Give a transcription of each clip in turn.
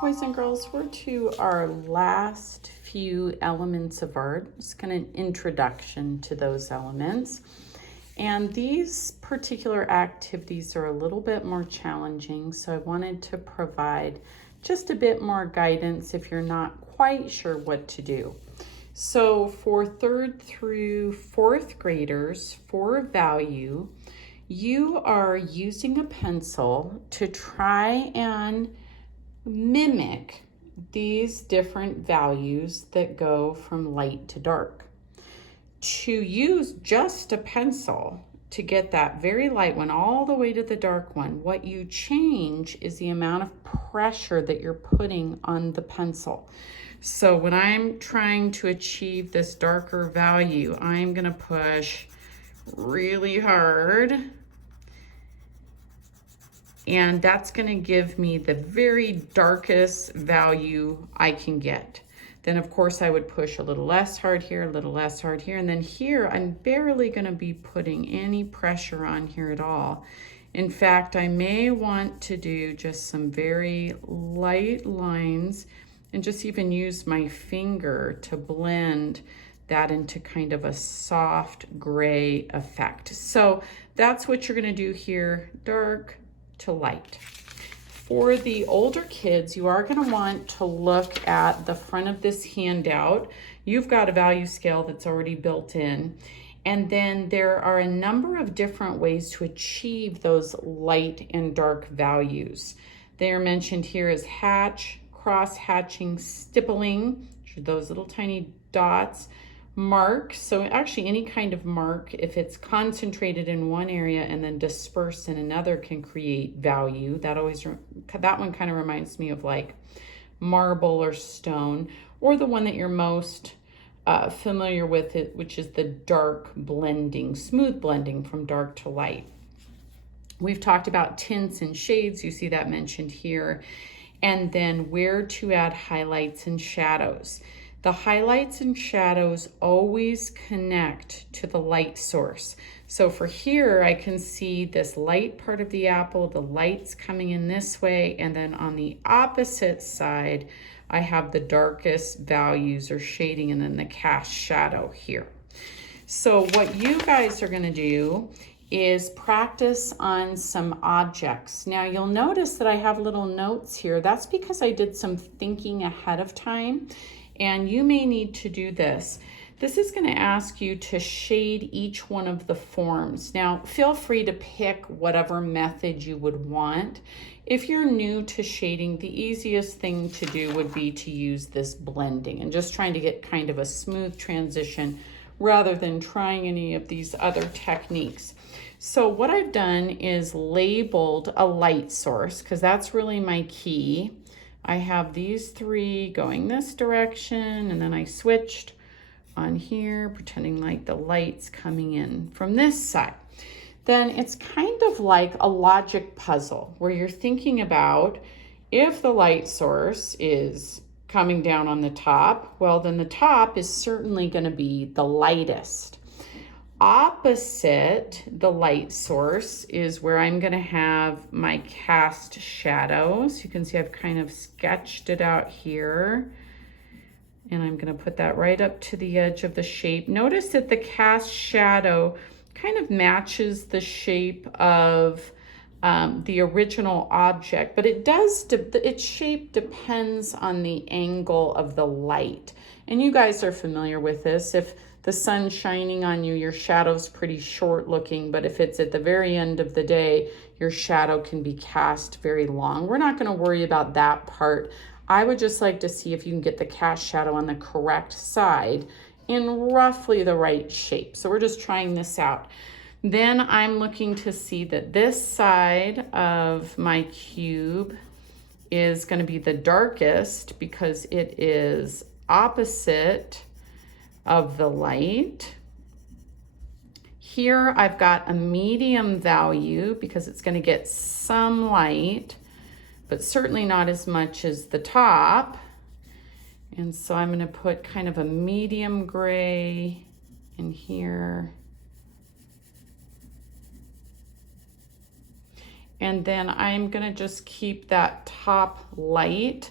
Boys and girls, we're to our last few elements of art. It's kind of an introduction to those elements. And these particular activities are a little bit more challenging, so I wanted to provide just a bit more guidance if you're not quite sure what to do. So for 3rd through 4th graders, for value, you are using a pencil to try and mimic these different values that go from light to dark. To use just a pencil to get that very light one all the way to the dark one, what you change is the amount of pressure that you're putting on the pencil. So when I'm trying to achieve this darker value, I'm going to push really hard. And that's going to give me the very darkest value I can get. Then of course I would push a little less hard here, a little less hard here. And then here I'm barely going to be putting any pressure on here at all. In fact, I may want to do just some very light lines and just even use my finger to blend that into kind of a soft gray effect. So that's what you're going to do here, dark to light. For the older kids, you are going to want to look at the front of this handout. You've got a value scale that's already built in. And then there are a number of different ways to achieve those light and dark values. They are mentioned here as hatch, cross-hatching, stippling, which are those little tiny dots, mark, so actually any kind of mark, if it's concentrated in one area and then dispersed in another, can create value. That one kind of reminds me of like marble or stone, or the one that you're most familiar with, which is the dark blending, smooth blending from dark to light. We've talked about tints and shades. You see that mentioned here. And then where to add highlights and shadows. The highlights and shadows always connect to the light source. So for here, I can see this light part of the apple, the light's coming in this way, and then on the opposite side, I have the darkest values or shading, and then the cast shadow here. So what you guys are gonna do is practice on some objects. Now you'll notice that I have little notes here. That's because I did some thinking ahead of time. And you may need to do this. This is going to ask you to shade each one of the forms. Now, feel free to pick whatever method you would want. If you're new to shading, the easiest thing to do would be to use this blending and just trying to get kind of a smooth transition rather than trying any of these other techniques. So what I've done is labeled a light source because that's really my key. I have these 3 going this direction, and then I switched on here, pretending like the light's coming in from this side. Then it's kind of like a logic puzzle where you're thinking about if the light source is coming down on the top, well, then the top is certainly going to be the lightest. Opposite the light source is where I'm going to have my cast shadows. You can see I've kind of sketched it out here, and I'm going to put that right up to the edge of the shape. Notice that the cast shadow kind of matches the shape of the original object, but its shape depends on the angle of the light. And you guys are familiar with this. If the sun's shining on you, your shadow's pretty short looking, but if it's at the very end of the day, your shadow can be cast very long. We're not going to worry about that part. I would just like to see if you can get the cast shadow on the correct side in roughly the right shape. So we're just trying this out. Then I'm looking to see that this side of my cube is going to be the darkest because it is opposite of the light. Here I've got a medium value because it's going to get some light, but certainly not as much as the top. And so I'm going to put kind of a medium gray in here. And then I'm gonna just keep that top light.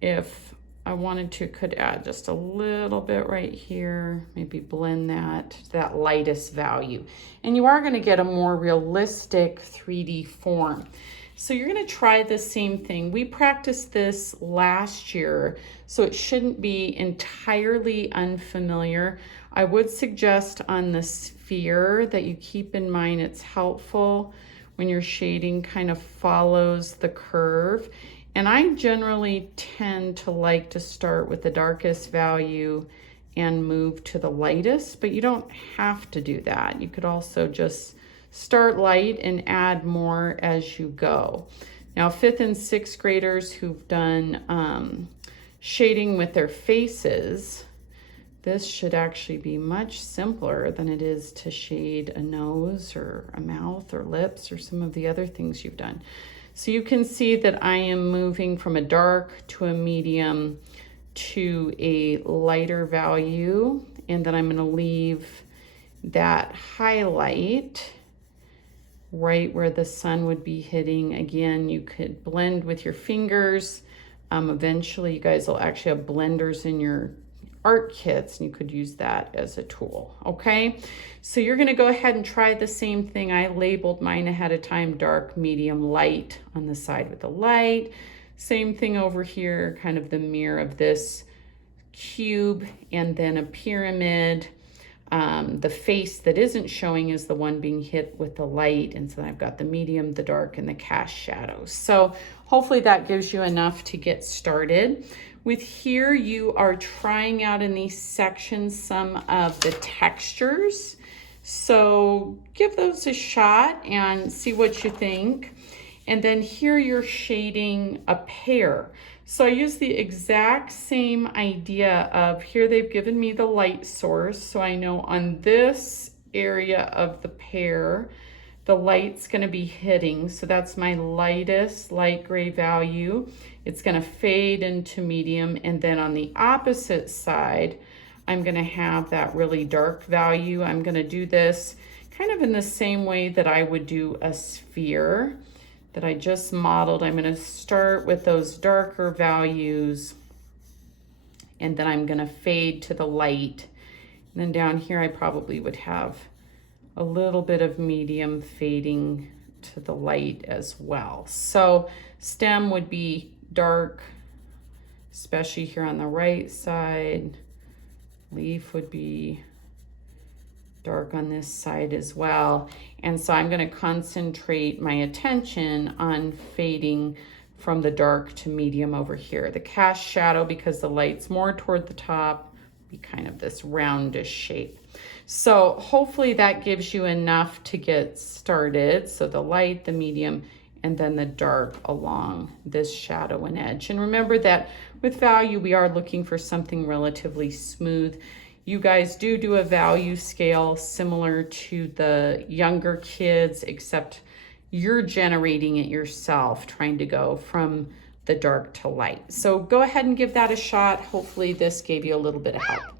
if I wanted to, could add just a little bit right here, maybe blend that to that lightest value. And you are gonna get a more realistic 3D form. So you're gonna try the same thing. We practiced this last year, so it shouldn't be entirely unfamiliar. I would suggest on the sphere that you keep in mind it's helpful when your shading kind of follows the curve. And I generally tend to like to start with the darkest value and move to the lightest, but you don't have to do that. You could also just start light and add more as you go. Now, 5th and 6th graders who've done shading with their faces, this should actually be much simpler than it is to shade a nose or a mouth or lips or some of the other things you've done. So you can see that I am moving from a dark to a medium to a lighter value, and then I'm going to leave that highlight right where the sun would be hitting. Again, you could blend with your fingers. Eventually you guys will actually have blenders in your art kits, and you could use that as a tool. Okay, so you're going to go ahead and try the same thing. I labeled mine ahead of time: dark, medium, light on the side with the light. Same thing over here, kind of the mirror of this cube, and then a pyramid. The face that isn't showing is the one being hit with the light, and so I've got the medium, the dark, and the cast shadows. So hopefully that gives you enough to get started. With here, you are trying out in these sections some of the textures. So give those a shot and see what you think. And then here you're shading a pear. So I use the exact same idea of, here they've given me the light source. So I know on this area of the pear, the light's gonna be hitting. So that's my lightest light gray value. It's gonna fade into medium. And then on the opposite side, I'm gonna have that really dark value. I'm gonna do this kind of in the same way that I would do a sphere that I just modeled. I'm gonna start with those darker values, and then I'm gonna fade to the light. And then down here, I probably would have a little bit of medium fading to the light as well. So stem would be dark, especially here on the right side. Leaf would be dark on this side as well. And so I'm going to concentrate my attention on fading from the dark to medium over here. The cast shadow, because the light's more toward the top, be kind of this roundish shape. So hopefully that gives you enough to get started. So the light, the medium, and then the dark along this shadow and edge. And remember that with value, we are looking for something relatively smooth. You guys do a value scale similar to the younger kids, except you're generating it yourself, trying to go from the dark to light. So go ahead and give that a shot. Hopefully this gave you a little bit of help.